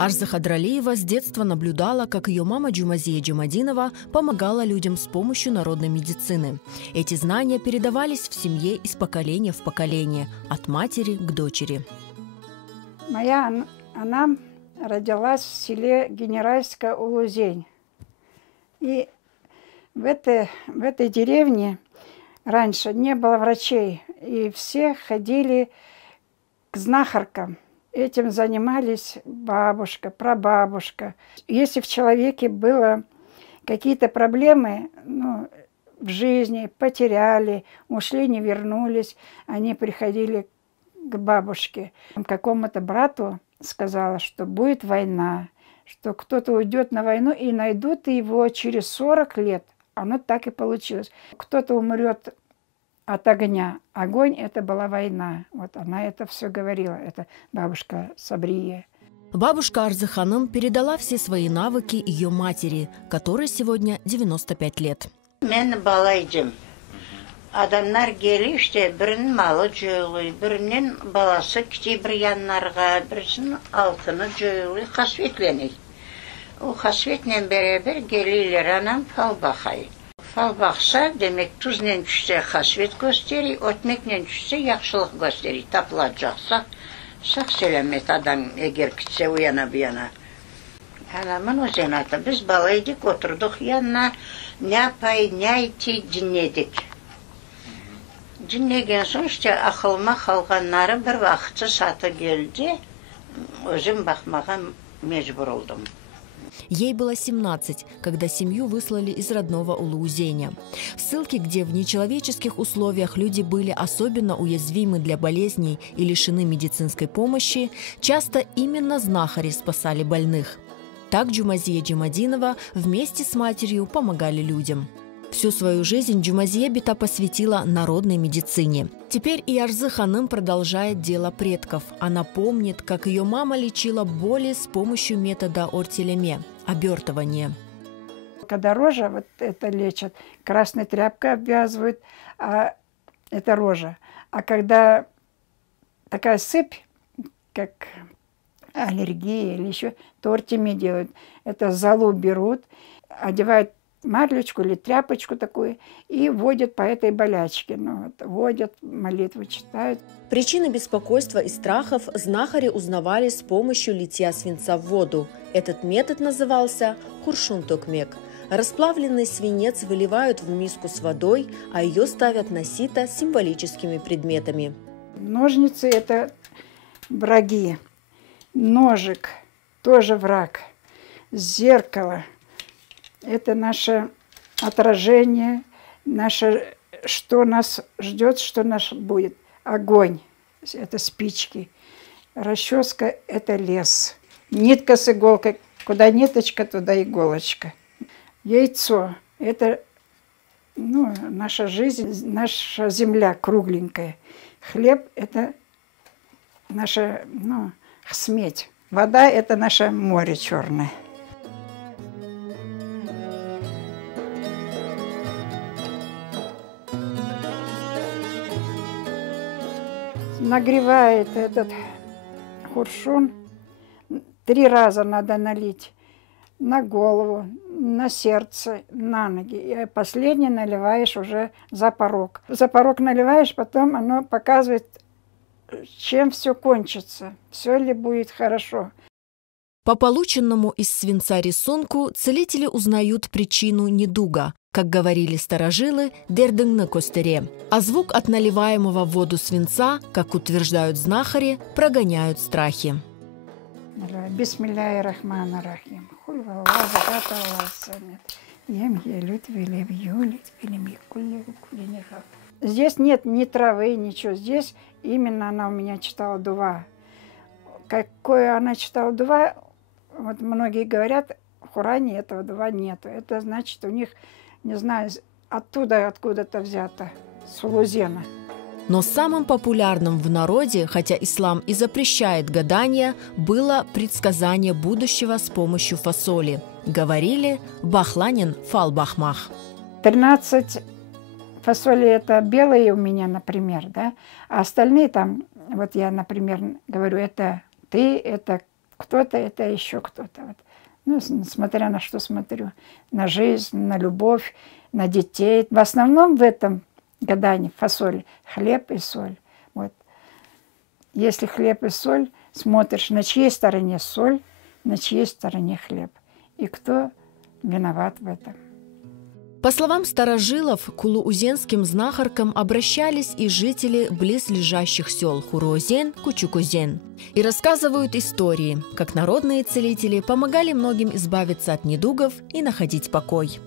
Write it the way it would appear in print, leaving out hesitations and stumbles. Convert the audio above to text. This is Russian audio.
Арза Хадралиева с детства наблюдала, как ее мама Джумазия Джумадинова помогала людям с помощью народной медицины. Эти знания передавались в семье из поколения в поколение, от матери к дочери. Она родилась в селе Генеральская Улузень. И в этой деревне раньше не было врачей, и все ходили к знахаркам. Этим занимались бабушка, прабабушка. Если в человеке было какие-то проблемы, в жизни, потеряли, ушли, не вернулись, они приходили к бабушке. Какому-то брату сказала, что будет война, что кто-то уйдет на войну и найдут его через 40 лет. Оно так и получилось. Кто-то умрет от огня. Огонь – это была война. Вот она это все говорила. Это бабушка Сабрия. Бабушка Арзы Ханым передала все свои навыки ее матери, которой сегодня 95 лет. Мен балайдым. Адамдар келі іште бірін малы жөйлі, бірінен баласы кете бір яннарға, бірісін алтыны жөйлі, қасветленей. О қасветнен бәребір келейлер анам фал бақай. Фал бақса, демек тұзнен түшсе қасвет көстері, өтмекнен түшсе яқшылық көстері. Тапыла жақсақ, сақ селемет адам егер кітсе уяна бұяна. Анамын өзен аты, біз балайдық, отырдық янна, не апай, не айти, dinledik. Dinlеген соң işte ақылыма қалғаннары бір вақытсы саты келді, өзім бақмаға межбур oldum. Ей было 17, когда семью выслали из родного Улуузеня. В ссылке, где в нечеловеческих условиях люди были особенно уязвимы для болезней и лишены медицинской помощи, часто именно знахари спасали больных. Так Джумазия Джумадинова вместе с матерью помогали людям. Всю свою жизнь Джумазия Бита посвятила народной медицине. Теперь и Арзы Ханым продолжает дело предков. Она помнит, как ее мама лечила боли с помощью метода ортелеме – обертывания. Когда рожа, вот это лечат, красной тряпкой обвязывают, а это рожа. А когда такая сыпь, как аллергия или еще, то ортеме делают. Это золу берут, одевают марлечку или тряпочку такую и водят по этой болячке. Водят, молитву читают. Причины беспокойства и страхов знахари узнавали с помощью литья свинца в воду. Этот метод назывался хуршун-токмек. Расплавленный свинец выливают в миску с водой, а ее ставят на сито с символическими предметами. Ножницы – это враги. Ножик – тоже враг. Зеркало – это наше отражение, наше, что нас ждет, что нас будет. Огонь – это спички. Расческа – это лес. Нитка с иголкой. Куда ниточка, туда иголочка. Яйцо – это наша жизнь, наша земля кругленькая. Хлеб – это наша сметь. Вода – это наше море черное. Нагревает этот хуршун. 3 раза надо налить на голову, на сердце, на ноги. И последний наливаешь уже за порог. За порог наливаешь, потом оно показывает, чем все кончится, все ли будет хорошо. По полученному из свинца рисунку целители узнают причину недуга. Как говорили старожилы, дердынгны костере. А звук от наливаемого в воду свинца, как утверждают знахари, прогоняют страхи. Бисмилляхи-рахмани-рахим. Здесь нет ни травы, ничего. Здесь именно она у меня читала дува. Какое она читала дува, вот многие говорят, в Коране этого дува нету. Это значит, у них, не знаю, оттуда откуда-то взято, с Улузена. Но самым популярным в народе, хотя ислам и запрещает гадания, было предсказание будущего с помощью фасоли. Говорили «бахланин фал бахмах». 13 фасоли это белые у меня, например, да? А остальные там, вот я, например, говорю, это ты, это кто-то это еще кто-то. Вот. Ну, смотря на что смотрю. На жизнь, на любовь, на детей. В основном в этом гадании фасоль, хлеб и соль. Вот. Если хлеб и соль, смотришь, на чьей стороне соль, на чьей стороне хлеб. И кто виноват в этом. По словам старожилов, к улуузенским знахаркам обращались и жители близлежащих сел Хуруозен, Кучукозен. И рассказывают истории, как народные целители помогали многим избавиться от недугов и находить покой.